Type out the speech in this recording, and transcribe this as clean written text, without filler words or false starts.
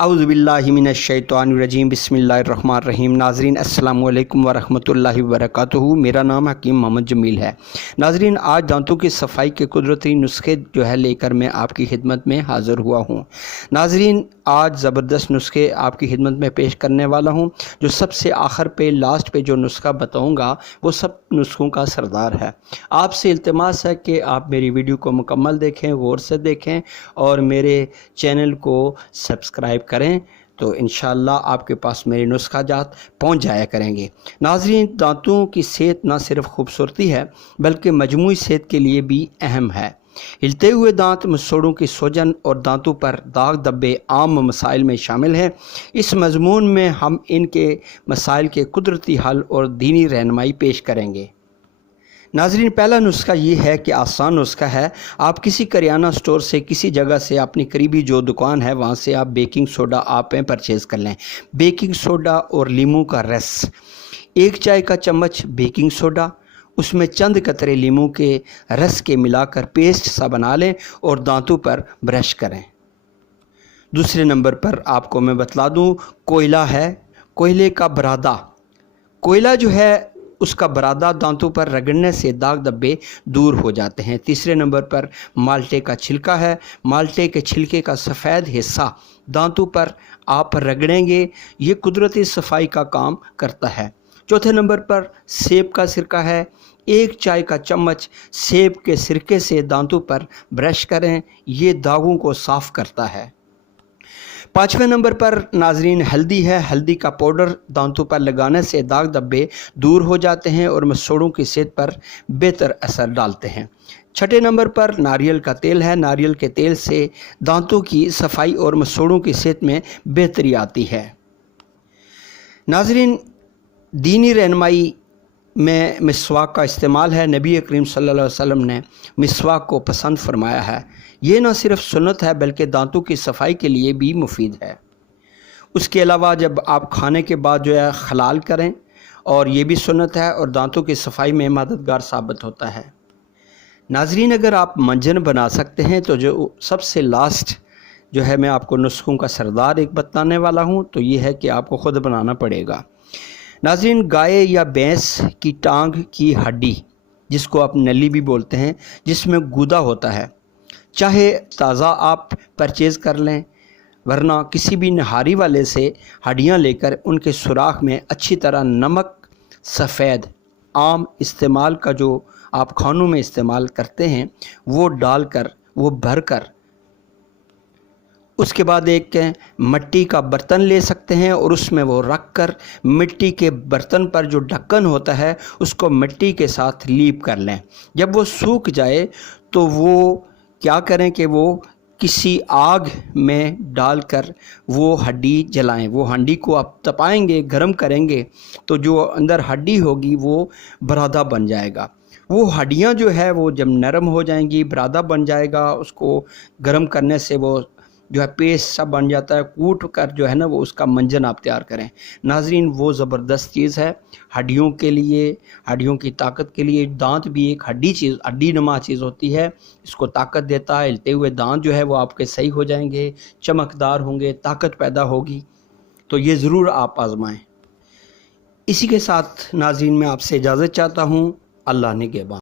औज़ुबिल्लाहि मिनश्शैतानिर्रजीम बिस्मिल्लाहिर्रहमानिर्रहीम। नाज़रीन अस्सलामु अलैकुम वरहमतुल्लाहि वबरकातुहू। मेरा नाम हकीम मोहम्मद जमील है। नाज़रीन, आज दांतों की सफ़ाई के कुदरती नुस्खे लेकर मैं आपकी खिदमत में हाज़िर हुआ हूँ। नाज़रीन, आज ज़बरदस्त नुस्खे आपकी खिदमत में पेश करने वाला हूँ। जो सबसे आखिर पे लास्ट पे जो नुस्खा बताऊँगा वो सब नुस्खों का सरदार है। आपसे इल्तिमास है कि आप मेरी वीडियो को मुकम्मल देखें, गौर से देखें और मेरे चैनल को सब्सक्राइब करें, तो इंशाअल्लाह आपके पास मेरे नुस्खा जात पहुँच जाया करेंगे। नाज़रीन, दांतों की सेहत न सिर्फ खूबसूरती है बल्कि मजमूई सेहत के लिए भी अहम है। हिलते हुए दांत, मसूड़ों की सूजन और दांतों पर दाग धब्बे आम मसाइल में शामिल हैं। इस मजमून में हम इनके मसाइल के कुदरती हल और दीनी रहनुमाई पेश करेंगे। नाज़रीन, पहला नुस्खा ये है कि आसान नुस्खा है। आप किसी करियाना स्टोर से, किसी जगह से, अपनी करीबी जो दुकान है वहाँ से आप बेकिंग सोडा आप परचेज़ कर लें। बेकिंग सोडा और लीमू का रस, 1 चाय का चम्मच बेकिंग सोडा, उसमें चंद कतरे लीमू के रस के मिलाकर पेस्ट सा बना लें और दांतों पर ब्रश करें। दूसरे नंबर पर आपको मैं बतला दूँ, कोयला है, कोयले का बरादा। कोयला जो है उसका बरादा दांतों पर रगड़ने से दाग धब्बे दूर हो जाते हैं। तीसरे नंबर पर माल्टे का छिलका है। माल्टे के छिलके का सफ़ेद हिस्सा दांतों पर आप रगड़ेंगे, ये कुदरती सफाई का काम करता है। चौथे नंबर पर सेब का सिरका है। 1 चाय का चम्मच सेब के सिरके से दांतों पर ब्रश करें, ये दागों को साफ़ करता है। 5वें नंबर पर नाज़रीन हल्दी है। हल्दी का पाउडर दांतों पर लगाने से दाग धब्बे दूर हो जाते हैं और मसूड़ों की सेहत पर बेहतर असर डालते हैं। 6ठे नंबर पर नारियल का तेल है। नारियल के तेल से दांतों की सफाई और मसूड़ों की सेहत में बेहतरी आती है। नाज़रीन, दीनी रहनुमाई में मिसवाक का इस्तेमाल है। नबी करीम सल्लल्लाहु अलैहि वसल्लम ने मिसवाक को पसंद फरमाया है। ये न सिर्फ सुन्नत है बल्कि दांतों की सफाई के लिए भी मुफीद है। उसके अलावा जब आप खाने के बाद जो है खलाल करें, और ये भी सुन्नत है और दांतों की सफाई में मददगार साबित होता है। नाज़रीन, अगर आप मंजन बना सकते हैं तो जो सबसे लास्ट जो है मैं आपको नुस्खों का सरदार एक बताने वाला हूँ, तो ये है कि आपको ख़ुद बनाना पड़ेगा। नाज़रीन, गाय या भैंस की टांग की हड्डी, जिसको आप नली भी बोलते हैं, जिसमें गूदा होता है, चाहे ताज़ा आप परचेज़ कर लें, वरना किसी भी नहारी वाले से हड्डियां लेकर उनके सुराख में अच्छी तरह नमक, सफ़ेद आम इस्तेमाल का जो आप खानों में इस्तेमाल करते हैं वो डालकर, वो भरकर, उसके बाद एक मिट्टी का बर्तन ले सकते हैं और उसमें वो रख कर मिट्टी के बर्तन पर जो ढक्कन होता है उसको मिट्टी के साथ लीप कर लें। जब वो सूख जाए तो वो क्या करें कि वो किसी आग में डालकर वो हड्डी जलाएं। वो हड्डी को आप तपाएंगे, गर्म करेंगे तो जो अंदर हड्डी होगी वो बरादा बन जाएगा। वो हड्डियां जो है वो जब नरम हो जाएंगी, बरादा बन जाएगा। उसको गर्म करने से वो जो है पेस्ट सा बन जाता है। कूट कर जो है ना वो उसका मंजन आप तैयार करें। नाज़रीन, वो ज़बरदस्त चीज़ है हड्डियों के लिए, हड्डियों की ताकत के लिए। दांत भी एक हड्डी नुमा चीज़ होती है, इसको ताकत देता है। हिलते हुए दांत जो है वो आपके सही हो जाएंगे, चमकदार होंगे, ताकत पैदा होगी। तो ये ज़रूर आप आजमाएं। इसी के साथ नाज़रीन मैं आपसे इजाज़त चाहता हूँ। अल्लाह निगहबान।